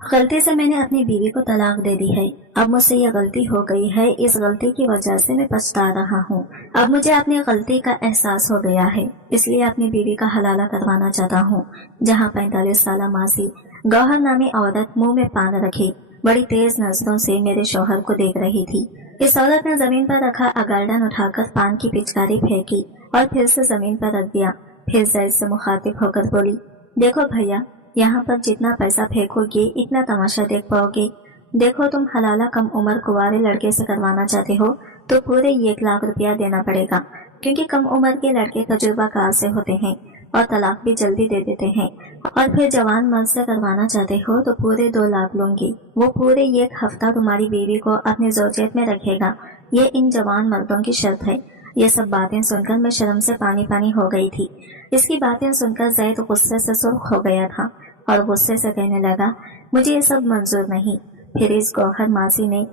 गलती से मैंने अपनी बीवी को तलाक दे दी है। अब मुझसे ये गलती हो गई है, इस गलती की वजह से मैं पछता रहा हूँ। अब मुझे अपनी गलती का एहसास हो गया है, इसलिए अपनी बीवी का हलाला करवाना चाहता हूँ। जहाँ 45 साल मासी गौहर नामी औरत मुंह में पान रखे बड़ी तेज नजरों से मेरे शौहर को देख रही थी। इस औरत ने जमीन पर रखा अगार्डन उठाकर पान की पिचकारी फेंकी और फिर से जमीन पर रख दिया। फिर जैद से मुखातिब होकर बोली, देखो भैया, यहाँ पर जितना पैसा फेंकोगे इतना तमाशा देख पाओगे। देखो, तुम हलाला कम उम्र कुंवारे लड़के से करवाना चाहते हो तो पूरे 1 लाख रुपया देना पड़ेगा, क्योंकि कम उम्र के लड़के तजुर्बाकार से होते हैं और तलाक भी जल्दी दे देते हैं। और फिर जवान मर्द से करवाना चाहते हो तो पूरे 2 लाख लूंगी। वो पूरे 1 हफ्ता तुम्हारी बीवी को अपनी जोजियत में रखेगा। ये इन जवान मर्दों की शर्त है। ये सब बातें सुनकर मैं शर्म से पानी पानी हो गई थी। इसकी बातें सुनकर जैद गुस्से से सुर्ख हो गया था और गुस्से से कहने लगा, मुझे ये सब मंजूर नहीं। फिर इस गौहर मासी ने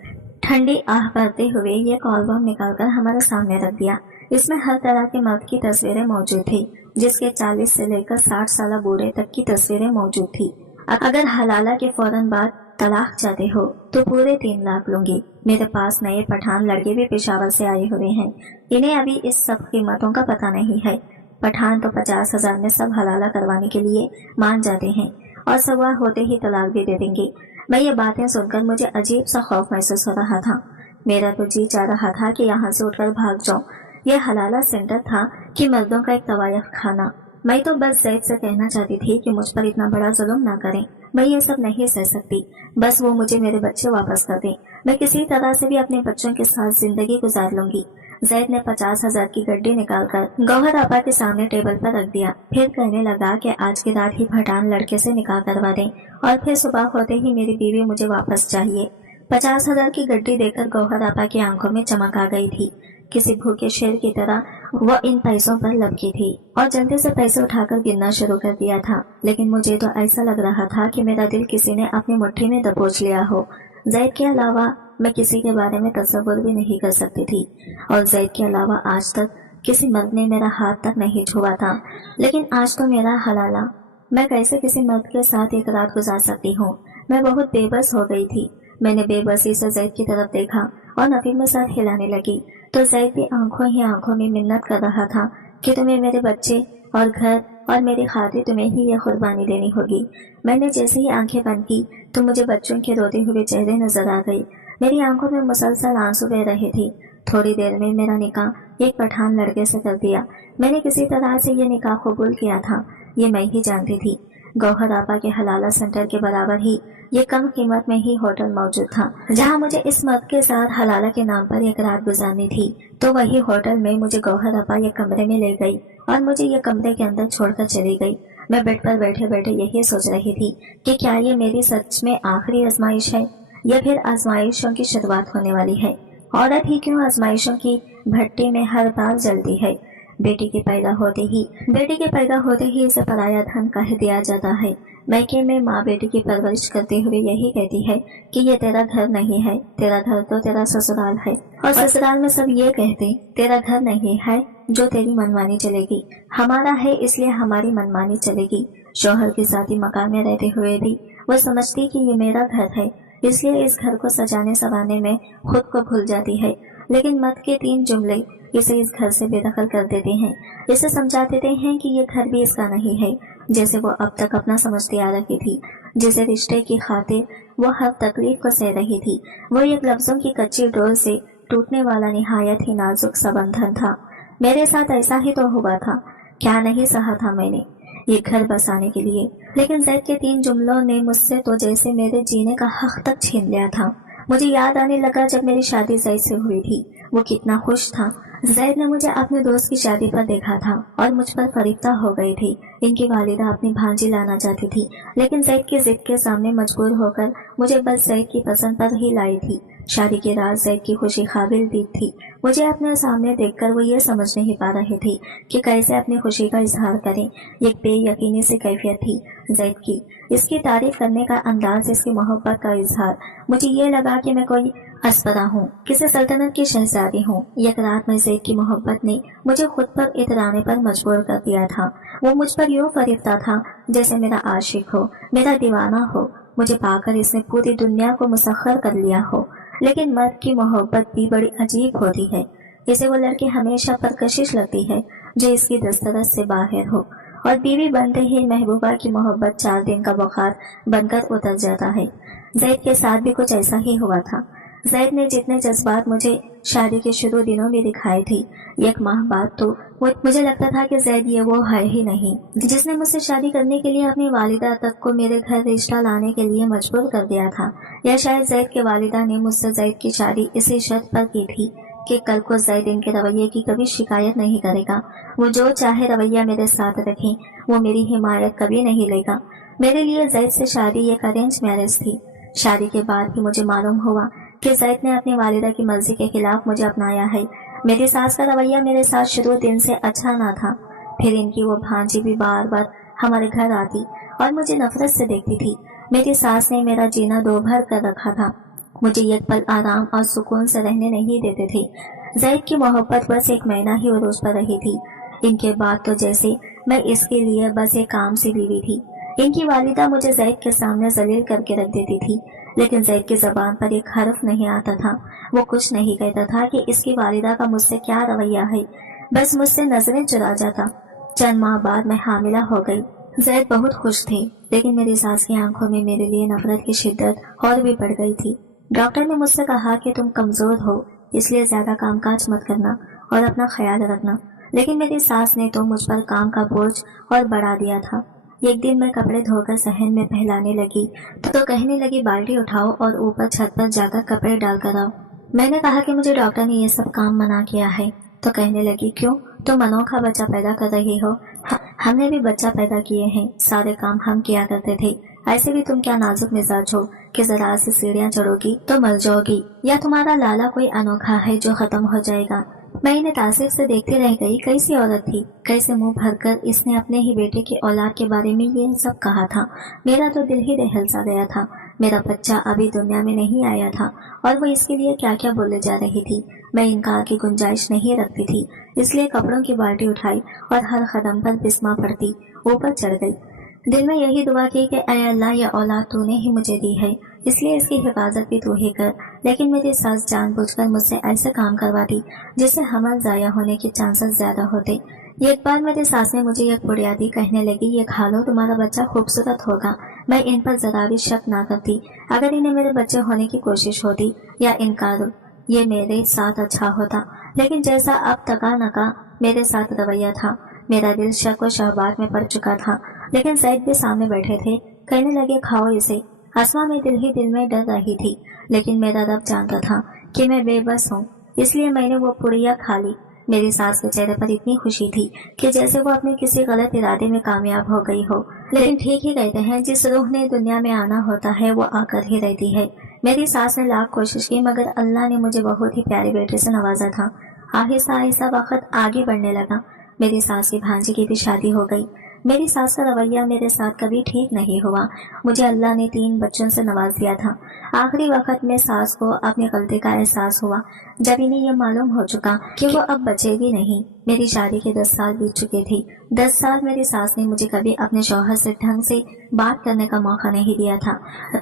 ठंडी आह भरते हुए ये एल्बम निकालकर हमारे सामने रख दिया। इसमें हर तरह के मर्द की तस्वीरें मौजूद थी, जिसके 40 से लेकर 60 साल बूढ़े तक की तस्वीरें मौजूद थी। अगर हलाला के फौरन बाद तलाक चाहते हो तो पूरे 3 लाख लूंगी। मेरे पास नए पठान लड़के भी पेशावर से आए हुए हैं। इन्हें अभी इस सब कीमतों का पता नहीं है। पठान तो 50,000 में सब हलाला करवाने के लिए मान जाते हैं और सवार होते ही तलाक भी दे देंगे। मैं ये बातें सुनकर मुझे अजीब सा खौफ महसूस हो रहा था। मेरा तो जी चाह रहा था कि यहाँ से उठकर भाग जाऊं। यह हलाला सेंटर था कि मर्दों का एक तवायफ खाना। मैं तो बस जैद से कहना चाहती थी कि मुझ पर इतना बड़ा जुल्म ना करें। मैं ये सब नहीं सह सकती। बस वो मुझे मेरे बच्चे वापस कर दें। मैं किसी तरह से भी अपने बच्चों के साथ जिंदगी गुजार लूंगी। जैद ने 50,000 की गड्डी निकालकर गौहर आपा के सामने टेबल पर रख दिया। फिर कहने लगा कि आज की रात ही पठान लड़के से निकाह करवा दें और फिर सुबह होते ही मेरी बीवी मुझे वापस चाहिए। 50,000 की गड्डी देकर गौहर आपा की आंखों में चमक आ गई थी। किसी भूखे शेर की तरह वो इन पैसों पर लपकी थी और जल्दी से पैसे उठाकर गिनना शुरू कर दिया था। लेकिन मुझे तो ऐसा लग रहा था कि मेरा दिल किसी ने अपनी मुट्ठी में दबोच लिया हो। जैद के अलावा मैं किसी के बारे में तसव्वुर भी नहीं कर सकती थी और जैद के अलावा आज तक किसी मर्द ने मेरा हाथ तक नहीं छुआ था। लेकिन आज तो मेरा हलाला। मैं कैसे किसी मर्द के साथ एक रात गुजार सकती हूँ? मैं बहुत बेबस हो गई थी। मैंने बेबसी से जैद की तरफ देखा और नफी में सर हिलाने लगी तो जैद भी आंखों ही आंखों में मिन्नत कर रहा था कि तुम्हें मेरे बच्चे और घर और मेरी खातिर तुम्हें ही ये कुर्बानी देनी होगी। मैंने जैसे ही आंखें बंद की तो मुझे बच्चों के रोते हुए चेहरे नजर आ गए। मेरी आंखों में मुसलसल आंसू बह रहे थे। थोड़ी देर में मेरा निकाह एक पठान लड़के से कर दिया। मैंने किसी तरह से ये निकाह कबूल किया था, ये मैं ही जानती थी। गौहर आपा के हलाला सेंटर के बराबर ही ये कम कीमत में ही होटल मौजूद था, जहां मुझे इस मर्द के साथ हलाला के नाम पर एक रात गुजारनी थी। तो वही होटल में मुझे गौहर आपा ये कमरे में ले गई और मुझे ये कमरे के अंदर छोड़कर चली गई। मैं बेड पर बैठे बैठे यही सोच रही थी कि क्या ये मेरी सच में आखिरी आजमाइश है या फिर आजमाइशों की शुरुआत होने वाली है। औरत ही क्यों आजमाइशों की भट्टी में हर बार जलती है। बेटी के पैदा होते ही इसे पराया धन कह दिया जाता है। मैके में माँ बेटी की परवरिश करते हुए यही कहती है कि ये तेरा घर नहीं है, तेरा घर तो तेरा ससुराल है। और ससुराल में सब ये कहते तेरा घर नहीं है जो तेरी मनमानी चलेगी, हमारा है इसलिए हमारी मनमानी चलेगी। शौहर की जाती मकान में रहते हुए भी वो समझती कि ये मेरा घर है, इसलिए इस घर को सजाने संवारने में खुद को भूल जाती है। लेकिन मर्द के 3 जुमले इसे इस घर से बेदखल कर देते हैं। इसे समझा देते हैं कि ये घर भी इसका नहीं है, जैसे वो अब तक अपना समझती आ रही थी। जिसे रिश्ते की खातिर वो हर तकलीफ को सह रही थी, वो एक लफ्जों की कच्ची डोर से टूटने वाला निहायत ही नाजुक सा बंधन था। मेरे साथ ऐसा ही तो हुआ था। क्या नहीं सहा था मैंने ये घर बसाने के लिए। लेकिन जैद के 3 जुमलों ने मुझसे तो जैसे मेरे जीने का हक तक छीन लिया था। मुझे याद आने लगा जब मेरी शादी जैद से हुई थी, वो कितना खुश था। जैद ने मुझे अपने दोस्त की शादी पर देखा था और मुझ पर फरिफ्ता हो गई थी। इनकी वालिदा अपनी भांजी लाना चाहती थी, लेकिन जैद की जिद के सामने मजबूर होकर मुझे बस जैद की पसंद पर ही लाई थी। शादी के रात जैद की खुशी काबिल दीद थी। मुझे अपने सामने देखकर वो ये समझ नहीं पा रहे थे कि कैसे अपनी खुशी का इजहार करें। एक बेयकीनी सी कैफियत थी जैद की, इसकी तारीफ करने का अंदाज, इसकी मोहब्बत का इजहार। मुझे ये लगा कि मैं कोई अस्परा हूँ, किसी सल्तनत की शहजादी हूँ। एक रात में जैद की मोहब्बत ने मुझे खुद पर इतराने पर मजबूर कर दिया था। वो मुझ पर यूँ फरिफ्ता था जैसे मेरा आशिक हो, मेरा दीवाना हो। मुझे पाकर इसने पूरी दुनिया को मुसख्खर कर लिया हो। लेकिन मर्द की मोहब्बत भी बड़ी अजीब होती है। इसे वो लड़की हमेशा परकशिश लगती है जो इसकी दस्तरस से बाहर हो, और बीवी बनते ही महबूबा की मोहब्बत 4 दिन का बुखार बनकर उतर जाता है। जैद के साथ भी कुछ ऐसा ही हुआ था। जैद ने जितने जज्बात मुझे शादी के शुरू दिनों में दिखाए थे, 1 माह बाद तो मुझे लगता था कि जैद ये वो है ही नहीं जिसने मुझसे शादी करने के लिए अपनी वालिदा तक को मेरे घर रिश्ता लाने के लिए मजबूर कर दिया था। या शायद जैद के वालिदा ने मुझसे जैद की शादी इसी शर्त पर की थी कि कल को जैद इनके रवैये की कभी शिकायत नहीं करेगा। वो जो चाहे रवैया मेरे साथ रखें, वो मेरी हिमायत कभी नहीं लेगा। मेरे लिए जैद से शादी एक अरेंज मैरिज थी। शादी के बाद भी मुझे मालूम हुआ कि जैद ने अपनी वालिदा की मर्जी के खिलाफ मुझे अपनाया है। मेरी सास का रवैया मेरे साथ शुरू दिन से अच्छा ना था। फिर इनकी वो भांजी भी बार बार हमारे घर आती और मुझे नफरत से देखती थी। मेरी सास ने मेरा जीना दोभर कर रखा था। मुझे एक पल आराम और सुकून से रहने नहीं देते थे। जैद की मोहब्बत बस 1 महीना ही उरूज पर रही थी। इनके बाद तो जैसे मैं इसके लिए बस एक काम सी बीवी थी। इनकी वालिदा मुझे जैद के सामने जलील करके रख देती थी, लेकिन जैद की जबान पर एक हर्फ नहीं आता था। वो कुछ नहीं कहता था कि इसकी वालिदा का मुझसे क्या रवैया है, बस मुझसे नजरें चुरा जाता। चंद माह बाद मैं हामिला हो गई। जैद बहुत खुश थे, लेकिन मेरी सास की आंखों में मेरे लिए नफरत की शिद्दत और भी बढ़ गई थी। डॉक्टर ने मुझसे कहा कि तुम कमजोर हो, इसलिए ज्यादा कामकाज मत करना और अपना ख्याल रखना। लेकिन मेरी सास ने तो मुझ पर काम का बोझ और बढ़ा दिया था। एक दिन मैं कपड़े धोकर सहन में फैलाने लगी तो कहने लगी, बाल्टी उठाओ और ऊपर छत पर जाकर कपड़े डाल कर आओ। मैंने कहा कि मुझे डॉक्टर ने ये सब काम मना किया है। तो कहने लगी, क्यों, तुम अनोखा बच्चा पैदा कर रही हो। हमने भी बच्चा पैदा किए हैं, सारे काम हम किया करते थे। ऐसे भी तुम क्या नाजुक मिजाज हो कि जरा सी सीढ़ियां चढ़ोगी तो मर जाओगी, या तुम्हारा लाला कोई अनोखा है जो खत्म हो जाएगा। मैं इन्हें तासीर से देखती रह गई। कैसी औरत थी, कैसे मुंह भरकर इसने अपने ही बेटे की औलाद के बारे में ये सब कहा था। मेरा तो दिल ही दहल सा गया था। मेरा बच्चा अभी दुनिया में नहीं आया था और वो इसके लिए क्या क्या बोले जा रही थी। मैं इनकार की गुंजाइश नहीं रखती थी, इसलिए कपड़ों की बाल्टी उठाई और हर कदम पर बिस्मा पड़ती ऊपर चढ़ गई। दिल में यही दुआ की कि ऐ अल्लाह, यह औलाद तूने ही मुझे दी है, इसलिए इसकी हिफाजत भी तू ही कर। लेकिन मेरी सास जानबूझकर मुझसे ऐसे काम करवाती जिससे हमल जाया होने के चांसेस ज्यादा होते। एक बार मेरी सास ने मुझे एक बुढ़ियादी कहने लगी, ये खा लो, तुम्हारा बच्चा खूबसूरत होगा। मैं इन पर जरा भी शक ना करती। अगर इन्हें मेरे बच्चे होने की कोशिश होती या इनकार, ये मेरे साथ अच्छा होता। लेकिन जैसा अब तका नका मेरे साथ रवैया था, मेरा दिल शक व शहबात में पड़ चुका था। लेकिन सैयद भी सामने बैठे थे, कहने लगे, खाओ इसे। अस्मा में दिल ही दिल में डर रही थी, लेकिन मेरा रब जानता था कि मैं बेबस हूँ, इसलिए मैंने वो पुड़िया खा ली। मेरी सास के चेहरे पर इतनी खुशी थी कि जैसे वो अपने किसी गलत इरादे में कामयाब हो गई हो। लेकिन ठीक ही कहते हैं, जिस रूह ने दुनिया में आना होता है वो आकर ही रहती है। मेरी सास ने लाख कोशिश की, मगर अल्लाह ने मुझे बहुत ही प्यारे बेटे से नवाजा था। आहिस्ता आहिस्ता वक्त आगे बढ़ने लगा। मेरी सास की भांजी की भी शादी हो गई। मेरी सास का रवैया मेरे साथ कभी ठीक नहीं हुआ। मुझे अल्लाह ने 3 बच्चों से नवाज दिया था। आखिरी वक्त में सास को अपनी गलती का एहसास हुआ, जब इन्हें यह मालूम हो चुका कि वो अब बचेगी नहीं। मेरी शादी के 10 साल बीत चुके थे। 10 साल मेरी सास ने मुझे कभी अपने शौहर से ढंग से बात करने का मौका नहीं दिया था।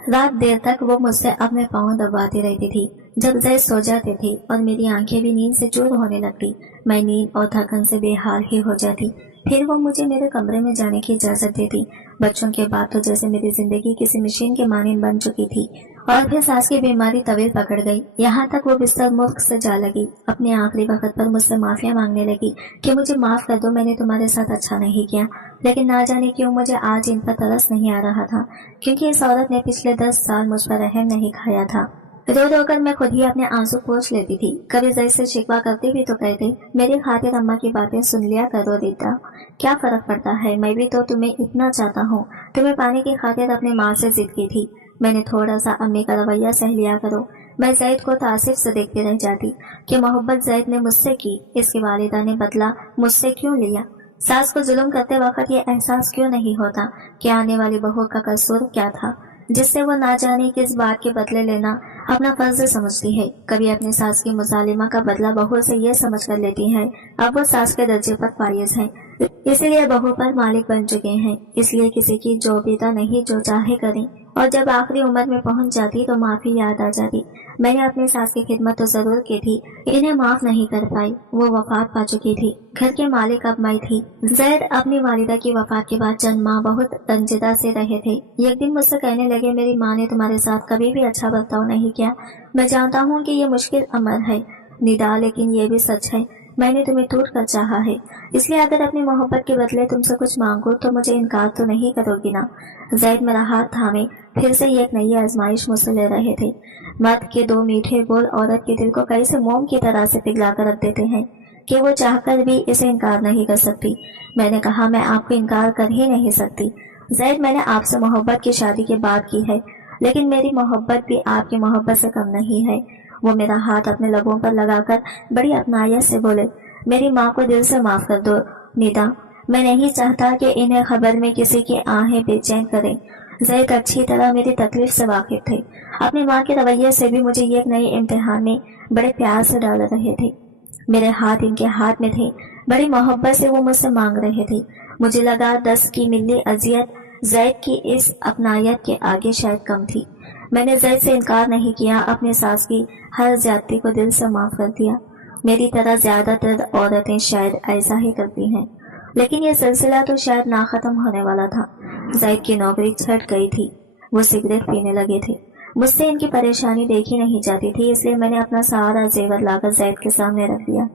रात देर तक वो मुझसे अपने पाँव दबाती रहती थी। जब जैद सो जाते थे और मेरी आंखें भी नींद से चूर होने लगती, मैं नींद और थकन से बेहाल ही हो जाती। फिर वो मुझे मेरे कमरे में जाने की इजाजत देती। बच्चों के बाद तो जैसे मेरी जिंदगी किसी मशीन के मानिंद बन चुकी थी। और फिर सास की बीमारी तवील पकड़ गई, यहाँ तक वो बिस्तर मुफ्त से जा लगी। अपने आखिरी वक्त पर मुझसे माफिया मांगने लगी कि मुझे माफ कर दो, मैंने तुम्हारे साथ अच्छा नहीं किया। लेकिन ना जाने क्यों मुझे आज इन पर तरस नहीं आ रहा था, क्योंकि इस औरत ने पिछले 10 साल मुझ पर रहम नहीं खाया था। रो रो कर मैं खुद ही अपने आंसू पोंछ लेती थी। कभी जैसे शिकवा करती भी तो कहते, मेरी खातिर अम्मा की बातें सुन लिया करो रीता, क्या फर्क पड़ता है, मैं भी तो तुम्हें इतना चाहता हूँ। तुम्हें पाने की खातिर अपने माँ से जिद की थी, मैंने थोड़ा सा अम्मी का रवैया सह लिया करो। मैं जैद को तासिफ से देखती रह जाती कि मोहब्बत जैद ने मुझसे की, इसकी वालिदा ने बदला मुझसे क्यों लिया। सास को जुल्म करते वक्त ये एहसास क्यों नहीं होता कि आने वाली बहू का कसूर क्या था, जिससे वो ना जाने किस बात के बदले लेना अपना फर्ज समझती है। कभी अपनी सास की मुजालिमा का बदला बहू से ये समझ कर लेती है अब वो सास के दर्जे पर फायज है, इसीलिए बहू पर मालिक बन चुके हैं। इसलिए किसी की जोबीता नहीं, जो चाहे करें। और जब आखिरी उम्र में पहुंच जाती तो माफी याद आ जाती। मैंने अपनी सास की खिदमत तो जरूर की थी, इन्हें माफ नहीं कर पाई। वो वफात पा चुकी थी। घर के मालिक अब मैं थी। जैद अपनी वालिदा की वफात के बाद चंद माह बहुत रंजिदा से रहे थे। एक दिन मुझसे कहने लगे, मेरी माँ ने तुम्हारे साथ कभी भी अच्छा बर्ताव नहीं किया। मैं जानता हूँ कि ये मुश्किल अमर है निदा, लेकिन ये भी सच है, मैंने तुम्हें टूट कर चाहा है, इसलिए अगर अपनी मोहब्बत के बदले तुमसे कुछ मांगो तो मुझे इनकार तो नहीं करोगी ना। जैद मेरा हाथ थामे फिर से एक नई आजमाइश मुझसे ले रहे थे। मर्द के दो मीठे बोल औरत के दिल को कैसे मोम की तरह से पिघला कर रख देते हैं कि वो चाहकर भी इसे इनकार नहीं कर सकती। मैंने कहा, मैं आपको इनकार कर ही नहीं सकती जैद, मैंने आपसे मोहब्बत की शादी के बाद की है, लेकिन मेरी मोहब्बत भी आपकी मोहब्बत से कम नहीं है। वो मेरा हाथ अपने लबों पर लगाकर बड़ी अपनायत से बोले, मेरी माँ को दिल से माफ कर दो निदा, मैं नहीं चाहता कि इन्हें खबर में किसी की आहें बेचैन करें। जैद अच्छी तरह मेरी तकलीफ से वाकिफ थे। अपनी माँ के रवैये से भी मुझे एक नए इम्तिहान में बड़े प्यार से डाल रहे थे। मेरे हाथ इनके हाथ में थे, बड़ी मोहब्बत से वो मुझसे मांग रहे थे। मुझे लगा 10 की मिली अजियत जैद की इस अपनायत के आगे शायद कम थी। मैंने जैद से इनकार नहीं किया, अपनी सास की हर ज्यादती को दिल से माफ कर दिया। मेरी तरह ज्यादातर औरतें शायद ऐसा ही करती हैं, लेकिन ये सिलसिला तो शायद ना खत्म होने वाला था। जैद की नौकरी छट गई थी, वो सिगरेट पीने लगे थे। मुझसे इनकी परेशानी देखी नहीं जाती थी, इसलिए मैंने अपना सारा जेवर लाकर जैद के सामने रख दिया।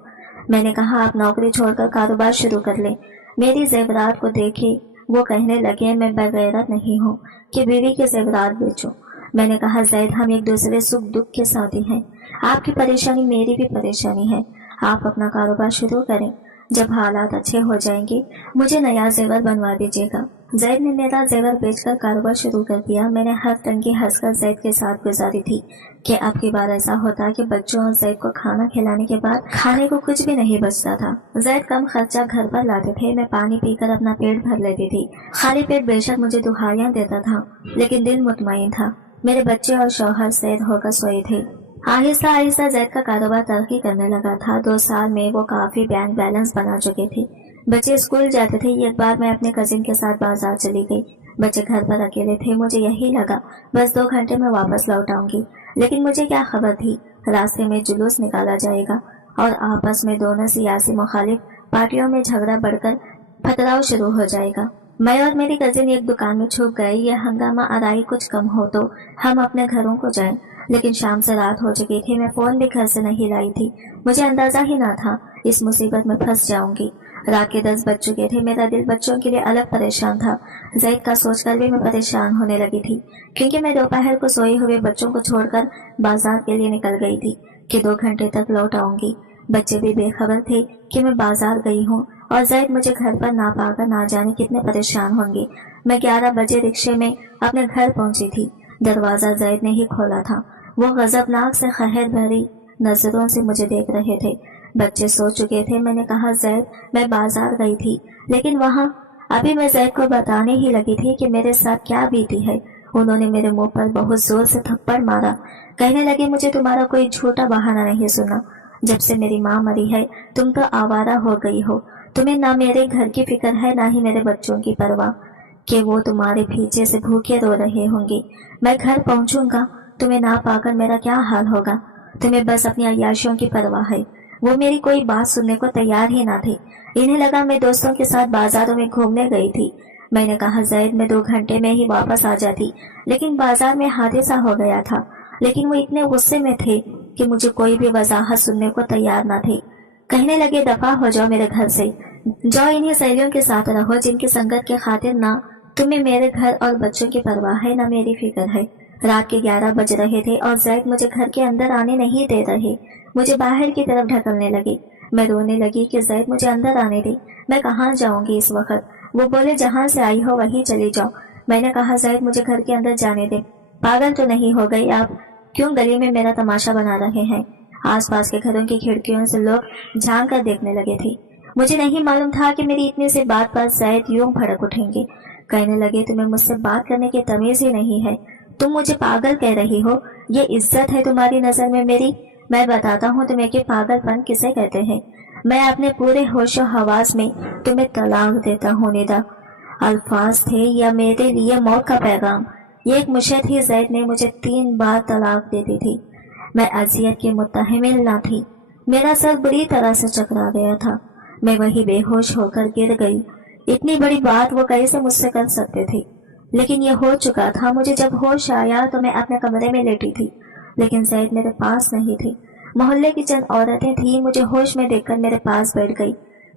मैंने कहा, आप नौकरी छोड़कर कारोबार शुरू कर ले। मेरी जेवरात को देखे वो कहने लगे, मैं बगैरत नहीं हूँ कि बीवी के जेवरात बेचूं। मैंने कहा, जैद, हम एक दूसरे सुख दुख के साथी हैं, आपकी परेशानी मेरी भी परेशानी है, आप अपना कारोबार शुरू करें, जब हालात अच्छे हो जाएंगे मुझे नया जेवर बनवा दीजिएगा। जैद ने मेरा जेवर बेचकर कारोबार शुरू कर दिया। मैंने हर तंगी हंसकर जैद के साथ गुजारी थी कि अब की बार ऐसा होता कि बच्चों और जैद को खाना खिलाने के बाद खाने को कुछ भी नहीं बचता था। जैद कम खर्चा घर पर लाते थे, मैं पानी पीकर अपना पेट भर लेती थी। खाली पेट बेशक मुझे दुहाइयां देता था, लेकिन दिल मुतमईन था। मेरे बच्चे और शौहर सैर होकर सोए थे। आहिस्ता आहिस्ता जैद का कारोबार तरक्की करने लगा था। 2 साल में वो काफी बैंक बैलेंस बना चुके थे। बच्चे स्कूल जाते थे। एक बार मैं अपने कजिन के साथ बाजार चली गई। बच्चे घर पर अकेले थे। मुझे यही लगा बस 2 घंटे में वापस लौट आऊंगी, लेकिन मुझे क्या खबर थी रास्ते में जुलूस निकाला जाएगा और आपस में दोनों सियासी मुखालिफ पार्टियों में झगड़ा बढ़कर पथराव शुरू हो जाएगा। मैं और मेरी कजिन एक दुकान में छुप गए। यह हंगामा आराई कुछ कम हो तो हम अपने घरों को जाएं, लेकिन शाम से रात हो चुकी थी। मैं फोन भी घर से नहीं लाई थी। मुझे अंदाजा ही ना था इस मुसीबत में फंस जाऊंगी। रात के 10 बज चुके थे। मेरा दिल बच्चों के लिए अलग परेशान था। जैद का सोचकर भी मैं परेशान होने लगी थी, क्योंकि मैं दोपहर को सोए हुए बच्चों को छोड़कर बाजार के लिए निकल गई थी कि 2 घंटे तक लौट आऊंगी। बच्चे भी बेखबर थे कि मैं बाजार गई हूँ और जैद मुझे घर पर ना पाकर ना जाने कितने परेशान होंगे। मैं 11 बजे रिक्शे में अपने घर पहुंची थी। दरवाजा जैद ने ही खोला था। वो गजबनाक से खहर भरी नजरों से मुझे देख रहे थे। बच्चे सो चुके थे। मैंने कहा, जैद, मैं बाजार गई थी, लेकिन वहाँ अभी मैं जैद को बताने ही लगी थी कि मेरे साथ क्या बीती है। उन्होंने मेरे मुंह पर बहुत जोर से थप्पड़ मारा। कहने लगे, मुझे तुम्हारा कोई झूठा बहाना नहीं सुना। जब से मेरी माँ मरी है तुम तो आवारा हो गई हो। तुम्हें ना मेरे घर की फिक्र है ना ही मेरे बच्चों की परवाह कि वो तुम्हारे पीछे से भूखे रो रहे होंगे। मैं घर पहुंचूंगा, तुम्हें ना पाकर मेरा क्या हाल होगा। तुम्हें बस अपनी अय्याशियों की परवाह है। वो मेरी कोई बात सुनने को तैयार ही ना थे। इन्हें लगा मैं दोस्तों के साथ बाजारों में घूमने गई थी। मैंने कहा, जैद, मैं 2 घंटे में ही वापस आ जाती, लेकिन बाजार में हादसा हो गया था। लेकिन वो इतने गुस्से में थे कि मुझे कोई भी वजाहत सुनने को तैयार ना थे। कहने लगे, दफा हो जाओ मेरे घर से, जाओ इन्हीं सहेलियों के साथ रहो जिनकी संगत के खातिर ना तुम्हें मेरे घर और बच्चों की परवाह है ना मेरी फिक्र है। रात के 11 बज रहे थे और जैद मुझे घर के अंदर आने नहीं दे रहे। मुझे बाहर की तरफ ढकलने लगे। मैं रोने लगी कि जैद मुझे अंदर आने दे, मैं कहाँ जाऊंगी इस वक्त। वो बोले, जहाँ से आई हो वहीं चली जाओ। मैंने कहा, जैद, मुझे घर के अंदर जाने दे। पागल तो नहीं हो गई आप? क्यों गली में मेरा तमाशा बना रहे हैं? आसपास के घरों की खिड़कियों से लोग झांक कर देखने लगे थे। मुझे नहीं मालूम था कि मेरी इतनी सी बात पर जैद यूं भड़क उठेंगे। कहने लगे, तुम्हें मुझसे बात करने की तमीज ही नहीं है, तुम मुझे पागल कह रही हो, ये इज्जत है तुम्हारी नजर में मेरी? मैं बताता हूँ तुम्हें कि पागलपन किसे कहते हैं। मैं अपने पूरे होशो हवास में तुम्हें तलाक देता हूँ निदा। अल्फाज थे या मेरे लिए मौत का पैगाम। ये एक मुझे थी, जैद ने मुझे 3 बार तलाक दे दी थी। मैं अजियत की मुत्तहमिल ना थी। मेरा सर बुरी तरह से चकरा गया था। मैं वही बेहोश होकर गिर गई। इतनी बड़ी बात वो कैसे मुझसे कर सकते थे, लेकिन ये हो चुका था। मुझे जब होश आया तो मैं अपने कमरे में लेटी थी, लेकिन जैद मेरे पास नहीं थी। मोहल्ले की चंद औरतें थी, मुझे होश में देखकर मेरे पास बैठ गई।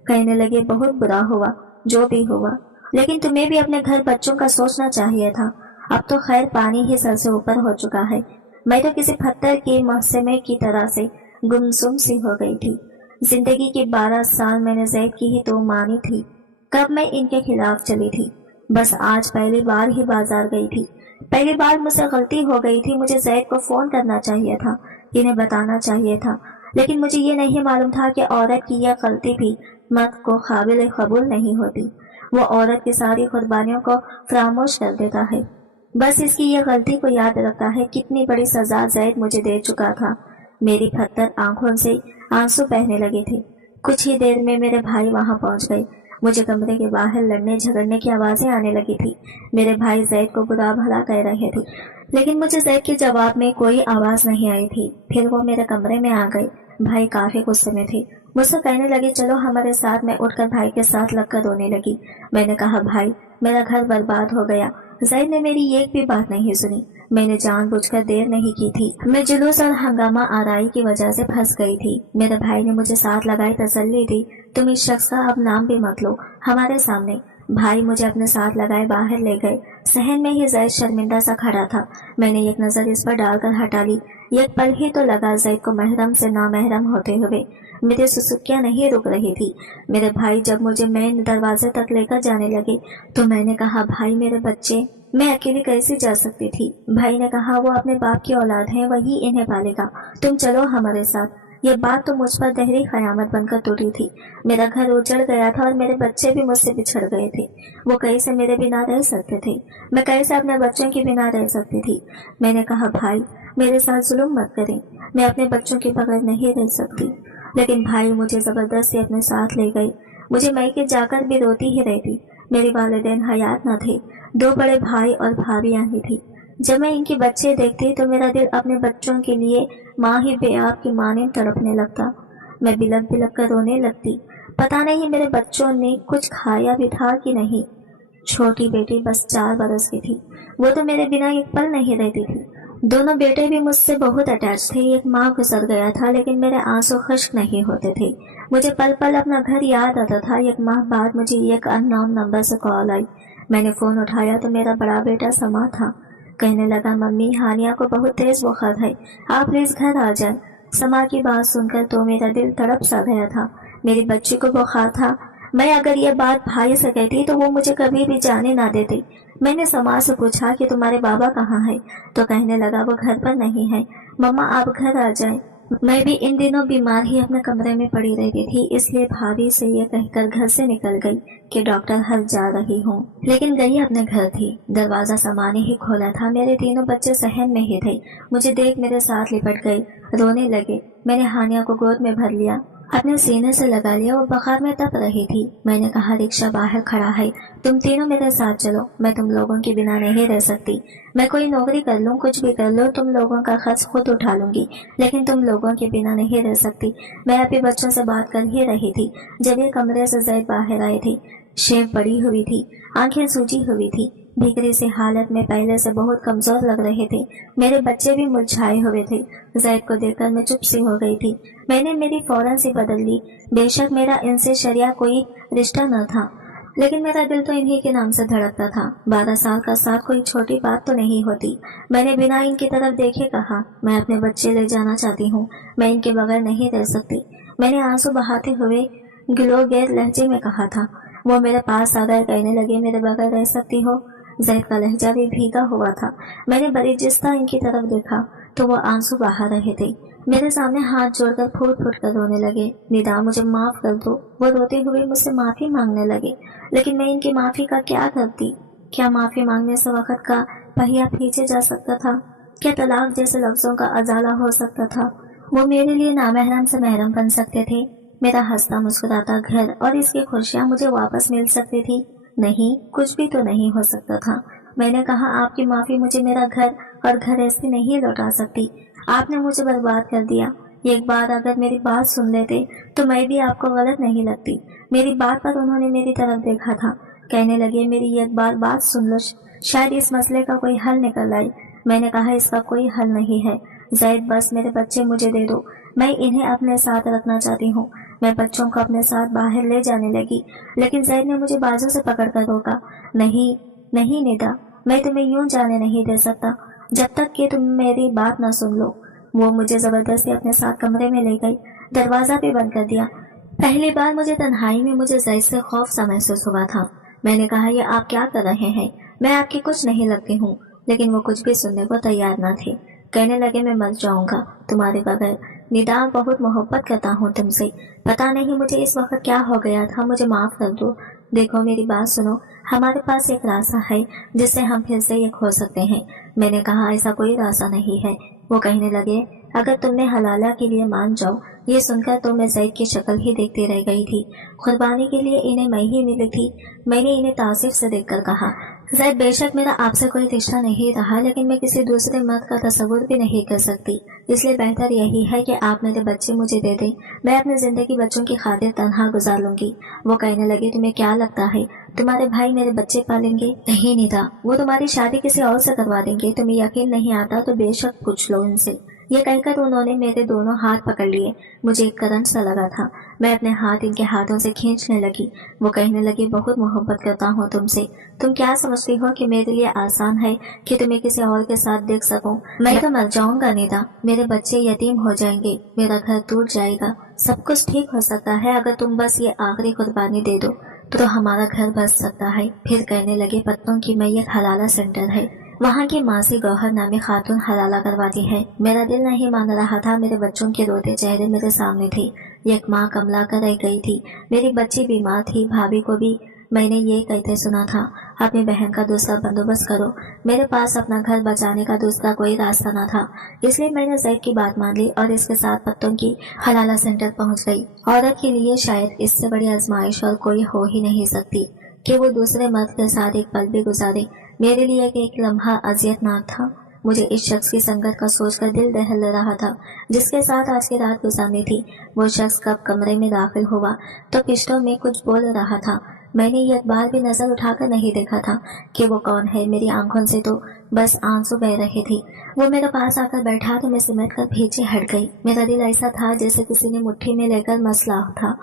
कहने लगे, बहुत बुरा हुआ जो भी हुआ, लेकिन तुम्हें भी अपने घर बच्चों का सोचना चाहिए था। अब तो खैर पानी ही सर से ऊपर हो चुका है। मैं तो किसी पत्थर के महसमे की तरह से गुमसुम सी हो गई थी। जिंदगी के 12 साल मैंने जैद की ही तो मानी थी। कब मैं इनके खिलाफ चली थी? बस आज पहली बार ही बाजार गई थी। पहली बार मुझसे गलती हो गई थी। मुझे जैद को फोन करना चाहिए था, इन्हें बताना चाहिए था, लेकिन मुझे ये नहीं मालूम था कि औरत की यह गलती भी मर्द को काबिल कबूल नहीं होती। वो औरत की सारी कुर्बानियों को फरामोश कर देता है, बस इसकी ये गलती को याद रखता है। कितनी बड़ी सजा जैद मुझे दे चुका था। मेरी फत्तर आंखों से आंसू बहने लगे थे। कुछ ही देर में मेरे भाई वहां पहुंच गए। मुझे कमरे के बाहर लड़ने झगड़ने की आवाजें आने लगी थी। मेरे भाई जैद को बुरा भला कह रहे थे, लेकिन मुझे जैद के जवाब में कोई आवाज नहीं आई थी। फिर वो मेरे कमरे में आ गए। भाई काफी गुस्से में थे। मुझसे कहने लगे, चलो हमारे साथ। मैं उठकर भाई के साथ लगकर रोने लगी। मैंने कहा, भाई मेरा घर बर्बाद हो गया। जैद ने मेरी एक भी बात नहीं सुनी। मैंने जानबूझकर देर नहीं की थी। मैं जुलूस और हंगामा आराई की वजह से फंस गई थी। मेरे भाई ने मुझे साथ लगाई तसल्ली दी, तुम इस शख्स का अब नाम भी मत लो हमारे सामने। भाई मुझे अपने साथ लगाए बाहर ले गए। सहन में ही जैद शर्मिंदा सा खड़ा था। मैंने एक नजर इस पर डालकर हटा ली। एक पल ही तो लगा जैद को महरम से नामहरम होते हुए। मेरी सुसुकियां नहीं रुक रही थी। मेरे भाई जब मुझे मेन दरवाजे तक लेकर जाने लगे तो मैंने कहा, भाई मेरे बच्चे, मैं अकेली कैसे जा सकती थी? भाई ने कहा, वो अपने बाप की औलाद है, वही इन्हें पालेगा, तुम चलो हमारे साथ। ये बात तो मुझ पर गहरी कयामत बनकर टूटी थी। मेरा घर उजड़ गया था और मेरे बच्चे भी मुझसे बिछड़ गए थे। वो कैसे मेरे बिना रह सकते थे? मैं कैसे अपने बच्चों के बिना रह सकती थी? मैंने कहा, भाई मेरे साथ जुल्म मत करें, मैं अपने बच्चों के बगैर नहीं रह सकती। लेकिन भाई मुझे जबरदस्ती अपने साथ ले गए। मुझे मैके जाकर भी रोती ही रहती। मेरे वालिदैन हयात न थे। 2 बड़े भाई और भाभियां ही थी। जब मैं इनके बच्चे देखती तो मेरा दिल अपने बच्चों के लिए माँ ही बेआब की मानिंद तड़पने लगता। मैं बिलक बिलक कर रोने लगती। पता नहीं मेरे बच्चों ने कुछ खाया भी था कि नहीं। छोटी बेटी बस 4 बरस की थी। वो तो मेरे बिना एक पल नहीं रहती थी। दोनों बेटे भी मुझसे बहुत अटैच थे। एक माह गुजर गया था, लेकिन मेरे आंसू खुश्क नहीं होते थे। मुझे पल पल अपना घर याद आता था। 1 माह बाद मुझे एक अननोन नंबर से कॉल आई। मैंने फोन उठाया तो मेरा बड़ा बेटा समा था। कहने लगा, मम्मी हानिया को बहुत तेज बुखार है, आप प्लीज घर आ जाए। समा की बात सुनकर तो मेरा दिल तड़प सा गया था। मेरी बच्ची को बुखार था। मैं अगर ये बात भाई से कहती तो वो मुझे कभी भी जाने ना देते। मैंने समा से पूछा कि तुम्हारे बाबा कहाँ है, तो कहने लगा, वो घर पर नहीं है। मम्मा आप घर आ जाए। मैं भी इन दिनों बीमार ही अपने कमरे में पड़ी रहती थी, इसलिए भाभी से ये कहकर घर से निकल गई कि डॉक्टर हर जा रही हूँ। लेकिन गई अपने घर थी। दरवाजा समा ने ही खोला था। मेरे तीनों बच्चे सहन में ही थे। मुझे देख मेरे साथ लिपट गए, रोने लगे। मैंने हानिया को गोद में भर लिया, अपने सीने से लगा लिया। वो बुखार में तप रही थी। मैंने कहा, रिक्शा बाहर खड़ा है, तुम तीनों मेरे साथ चलो। मैं तुम लोगों के बिना नहीं रह सकती। मैं कोई नौकरी कर लूँ, कुछ भी कर लो, तुम लोगों का खर्च खुद उठा लूंगी, लेकिन तुम लोगों के बिना नहीं रह सकती। मैं अभी बच्चों से बात कर ही रही थी जब ये कमरे से जैद बाहर आए थे। शेव पड़ी हुई थी, आंखें सूजी हुई थी, भीगरी सी हालत में पहले से बहुत कमजोर लग रहे थे। मेरे बच्चे भी मुरझाए हुए थे। जैद को देखकर मैं चुप सी हो गई थी। मैंने मेरी फौरन सी बदल ली। बेशक मेरा इनसे शरिया कोई रिश्ता न था, लेकिन मेरा दिल तो इन्हीं के नाम से धड़कता था। 12 साल का साथ कोई छोटी बात तो नहीं होती। मैंने बिना इनकी तरफ देखे कहा, मैं अपने बच्चे ले जाना चाहती हूँ, मैं इनके बगैर नहीं रह सकती। मैंने आंसू बहाते हुए गिलोगैर लहजे में कहा था। वो मेरे पास आ गए, कहने लगे, मेरे बगैर रह सकती हो? जैद का लहजा भी भीगा हुआ था। मैंने बरीजिस्ता इनकी तरफ देखा तो वो आंसू बहा रहे थे। मेरे सामने हाथ जोड़कर फूट फूट कर रोने लगे। निदा मुझे माफ कर दो। वो रोते हुए मुझसे माफी मांगने लगे, लेकिन मैं इनकी माफी का क्या करती? क्या माफी मांगने से वक्त का पहिया खींचे जा सकता था? क्या तलाक जैसे लफ्जों का अजाला हो सकता था? वो मेरे लिए नामहरम से महरम बन सकते थे? मेरा हंसता मुस्कुराता घर और इसकी खुशियां मुझे वापस मिल सकती थी? नहीं, कुछ भी तो नहीं हो सकता था। मैंने कहा आपकी माफी मुझे मेरा घर और घर ऐसे नहीं लौटा सकती। आपने मुझे बर्बाद कर दिया। एक बार अगर मेरी बात सुन लेते तो मैं भी आपको गलत नहीं लगती। मेरी बात पर उन्होंने मेरी तरफ देखा था। कहने लगे मेरी एक बार बात सुन लो, शायद इस मसले का कोई हल निकल आए। मैंने कहा इसका कोई हल नहीं है ज़ैद, बस मेरे बच्चे मुझे दे दो, मैं इन्हें अपने साथ रखना चाहती हूँ। मैं बच्चों को अपने साथ बाहर ले जाने लगी, लेकिन ज़ैद ने मुझे बाजू से पकड़कर रोका। नहीं नहीं निदा, मैं तुम्हें यूं जाने नहीं दे सकता जब तक कि तुम मेरी बात न सुन लो। वो मुझे जबरदस्ती अपने साथ कमरे में ले गई, दरवाजा भी बंद कर दिया। पहली बार मुझे तन्हाई में मुझे ज़ैद से खौफ सा महसूस हुआ था। मैंने कहा ये आप क्या कर रहे हैं, मैं आपकी कुछ नहीं लगती हूँ। लेकिन वो कुछ भी सुनने को तैयार न थे। कहने लगे मैं मर जाऊंगा तुम्हारे बगैर। निदा, बहुत मोहब्बत करता हूँ तुमसे, पता नहीं मुझे इस वक्त क्या हो गया था, मुझे माफ कर दो। देखो मेरी बात सुनो, हमारे पास एक रास्ता है जिससे हम फिर से एक हो सकते हैं। मैंने कहा ऐसा कोई रास्ता नहीं है। वो कहने लगे अगर तुमने हलाला के लिए मान जाओ। ये सुनकर तो मैं ज़ैद की शक्ल ही देखती रह गई थी। कुर्बानी के लिए इन्हें मैं ही मिली थी। मैंने इन्हें तासीफ से देखकर कहा ज़ैद, बेशक मेरा आपसे कोई रिश्ता नहीं रहा, लेकिन मैं किसी दूसरे मर्द का तस्वुर भी नहीं कर सकती। इसलिए बेहतर यही है कि आप मेरे बच्चे मुझे दे दें। मैं अपनी जिंदगी बच्चों की खातिर तनहा गुजार लूंगी। वो कहने लगे तुम्हें क्या लगता है तुम्हारे भाई मेरे बच्चे पालेंगे? नहीं निदा, वो तुम्हारी शादी किसी और से करवा देंगे। तुम्हें यकीन नहीं आता तो बेशक पूछ लो उनसे। ये कहकर उन्होंने मेरे दोनों हाथ पकड़ लिए। मुझे एक करंट सा लगा था। मैं अपने हाथ इनके हाथों से खींचने लगी। वो कहने लगी बहुत मोहब्बत करता हूँ तुमसे। तुम क्या समझती हो कि मेरे लिए आसान है कि तुम्हें किसी और के साथ देख सकूं? मैं तो मर जाऊंगा निदा, मेरे बच्चे यतीम हो जाएंगे, मेरा घर टूट जाएगा। सब कुछ ठीक हो सकता है अगर तुम बस ये आखिरी कुर्बानी दे दो तो हमारा घर बच सकता है। फिर कहने लगे पत्तों की मैयत हलाला सेंटर है, वहाँ की मासी गौहर नामी खातून हलाला करवाती है। मेरा दिल नहीं मान रहा था, मेरे बच्चों के रोते चेहरे मेरे सामने थे। एक माँ कमला कर रह गई थी, मेरी बच्ची बीमार थी। भाभी को भी मैंने ये कहते सुना था अपनी बहन का दूसरा बंदोबस्त करो। मेरे पास अपना घर बचाने का दूसरा कोई रास्ता न था, इसलिए मैंने ज़ैद की बात मान ली और इसके साथ पत्तों की हलाला सेंटर पहुँच गई। औरत के लिए शायद इससे बड़ी आजमाइश और कोई हो ही नहीं सकती कि वो दूसरे मर्द के साथ एक पल भी गुजारे। मेरे लिए एक लम्हा अजियतनाक था। मुझे इस शख्स की संगत का सोचकर दिल दहल रहा था जिसके साथ आज की रात गुजारनी थी। वो शख्स कब कमरे में दाखिल हुआ तो किश्तों में कुछ बोल रहा था। मैंने एक बार भी नजर उठाकर नहीं देखा था कि वो कौन है। मेरी आंखों से तो बस आंसू बह रहे थे। वो मेरे पास आकर बैठा तो मैं सिमट कर पीछे हट गई। मेरा दिल ऐसा था जैसे किसी ने मुट्ठी में लेकर मसला था।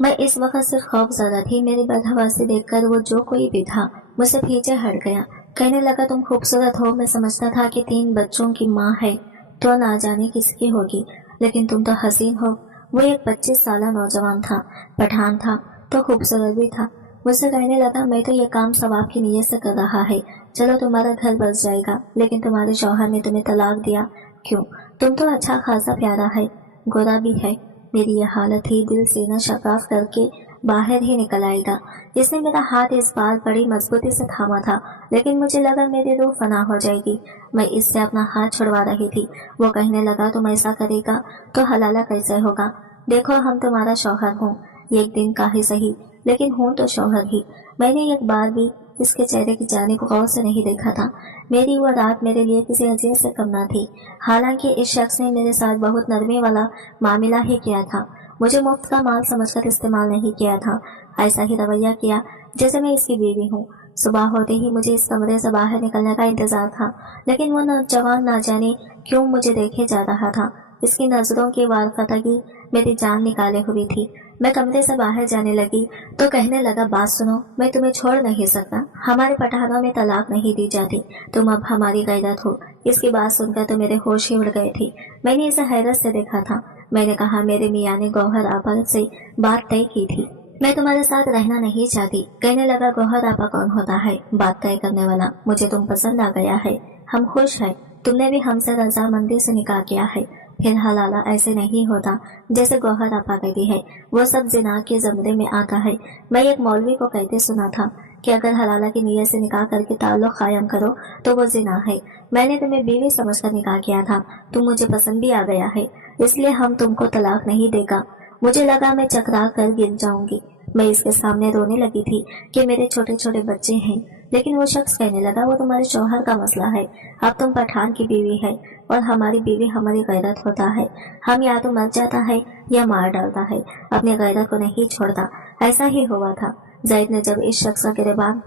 मैं इस वक्त सिर्फ खौफज़दा थी। मेरी बदहवासी देखकर वो जो कोई भी था मुझसे पीछे हट गया। कहने लगा तुम खूबसूरत हो। मैं समझता था कि 3 बच्चों की माँ है तो ना जाने किसकी होगी, लेकिन तुम तो हसीन हो। वो एक 25 साला नौजवान था, पठान था तो खूबसूरत भी था। मुझसे कहने लगा मैं तो ये काम सवाब की नीयत से कर रहा है, चलो तुम्हारा घर बस जाएगा, लेकिन तुम्हारे शौहर ने तुम्हें तलाक दिया। क्यों? तुम तो अच्छा खासा प्यारा है, गोरा भी है। मेरी ये हालत थी, दिल सीना शकाफ करके बाहर ही निकल आएगा। इसने मेरा हाथ इस बार बड़ी मजबूती से थामा था, लेकिन मुझे लगा मेरी रूह फना हो जाएगी। मैं इससे अपना हाथ छुड़वा रही थी। वो कहने लगा तुम ऐसा करेगा तो हलाला कैसे होगा? देखो हम तुम्हारा शौहर हूँ, एक दिन का ही सही, लेकिन हूँ तो शौहर ही। मैंने एक बार भी इसके चेहरे की जाने को गौर से नहीं देखा था। मेरी वो रात मेरे लिए किसी अजीज से कम न थी। हालांकि इस शख्स ने मेरे साथ बहुत नरमी वाला मामला ही किया था। मुझे मुफ्त का माल समझकर इस्तेमाल नहीं किया था। ऐसा ही रवैया किया जैसे मैं इसकी बीवी हूँ। सुबह होते ही मुझे इस कमरे से बाहर निकलने का इंतजार था, लेकिन वो नौजवान ना जाने क्यों मुझे देखे जा रहा था। इसकी नजरों की वारफतगी मेरी जान निकाले हुई थी। मैं कमरे से बाहर जाने लगी तो कहने लगा बात सुनो, मैं तुम्हें छोड़ नहीं सकता। हमारे पठानों में तलाक नहीं दी जाती, तुम अब हमारी गैरत हो। इसकी बात सुनकर तो मेरे होश ही उड़ गए थे। मैंने इसे हैरत से देखा था। मैंने कहा मेरे मियाँ ने गौहर आपा से बात तय की थी, मैं तुम्हारे साथ रहना नहीं चाहती। कहने लगा गौहर आपा कौन होता है बात तय करने वाला? मुझे तुम पसंद आ गया है, हम खुश हैं, तुमने भी हमसे रजामंदी से निकाह किया है। फिर हलाला ऐसे नहीं होता जैसे गौहर आपा कहती है, वो सब जिना के जमरे में आता है। मैं एक मौलवी को कहते सुना था कि अगर हलाला की नीयत से निकाह करके ताल्लुक कायम करो तो वो जिना है। मैंने तुम्हें बीवी समझकर निकाह किया था, तुम मुझे पसंद भी आ गया है, इसलिए हम तुमको तलाक नहीं देगा। मुझे लगा मैं चकरा कर गिर जाऊंगी। मैं इसके सामने रोने लगी थी कि मेरे छोटे छोटे बच्चे हैं, लेकिन वो शख्स कहने लगा, वो तुम्हारे शौहर का मसला है। अब तुम पठान की बीवी है और हमारी बीवी हमारी गैरत होता है। हम या तो मर जाता है या मार डालता है, अपनी गैरत को नहीं छोड़ता। ऐसा ही हुआ था। जैद ने जब इस शख्स का गिरबान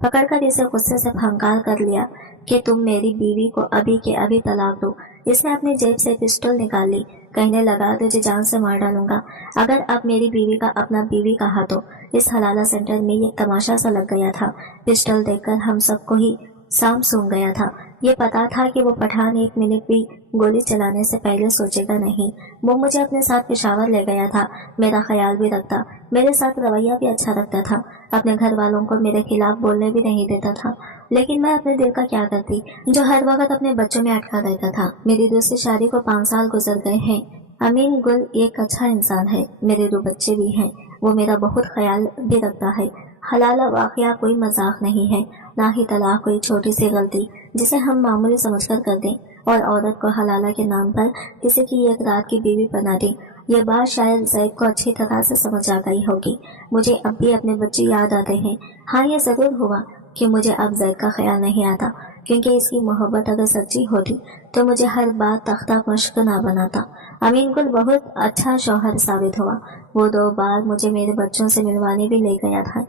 पकड़कर इसे गुस्से से फंकार कर लिया कि तुम मेरी बीवी को अभी के अभी तलाक दो। इसने अपनी जेब से पिस्टल निकाल ली, कहने लगा, तुझे जान से मार डालूंगा अगर अब मेरी बीवी का अपना बीवी कहा तो। इस हलाला सेंटर में ये तमाशा सा लग गया था। पिस्टल देखकर हम सबको ही सांप सूंघ गया था। ये पता था कि वो पठान 1 मिनट भी गोली चलाने से पहले सोचेगा नहीं। वो मुझे अपने साथ पेशावर ले गया था, मेरा ख्याल भी रखता, मेरे साथ रवैया भी अच्छा रखता था, अपने घर वालों को मेरे खिलाफ बोलने भी नहीं देता था। लेकिन मैं अपने दिल का क्या करती, जो हर वक्त अपने बच्चों में अटका रहता था। मेरी दूसरी शादी को 5 साल गुजर गए हैं। अमीन गुल एक अच्छा इंसान है, मेरे 2 बच्चे भी हैं, वो मेरा बहुत ख्याल भी रखता है। हलाला वाकया कोई मजाक नहीं है, ना ही तलाक कोई छोटी सी गलती जिसे हम मामूली समझकर कर दें और औरत को हलाला के नाम पर किसी की एक रात की बीवी बना दें। ये बात शायद जैद को अच्छी तरह से समझ आ गई होगी। मुझे अब भी अपने बच्चे याद आते हैं। हाँ, ये जरूर हुआ कि मुझे अब जैद का ख्याल नहीं आता, क्योंकि इसकी मोहब्बत अगर सच्ची होती तो मुझे हर बात तख्ता मश्क ना बनाता। अमीन गुल बहुत अच्छा शौहर साबित हुआ। वो 2 बार मुझे मेरे बच्चों से मिलवाने भी ले गया था।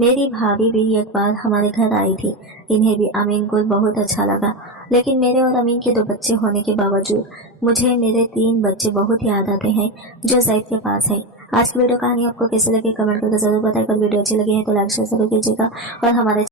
मेरी भाभी भी एक बार हमारे घर आई थी, इन्हें भी अमीन गुल बहुत अच्छा लगा। लेकिन मेरे और अमीन के 2 बच्चे होने के बावजूद मुझे मेरे 3 बच्चे बहुत याद आते हैं जो जैद के पास है। आज की वीडियो कहानी आपको कैसे लगी कमेंट करके जरूर बताएं। अगर वीडियो अच्छी लगी है तो लाइक शेयर जरूर कीजिएगा और हमारे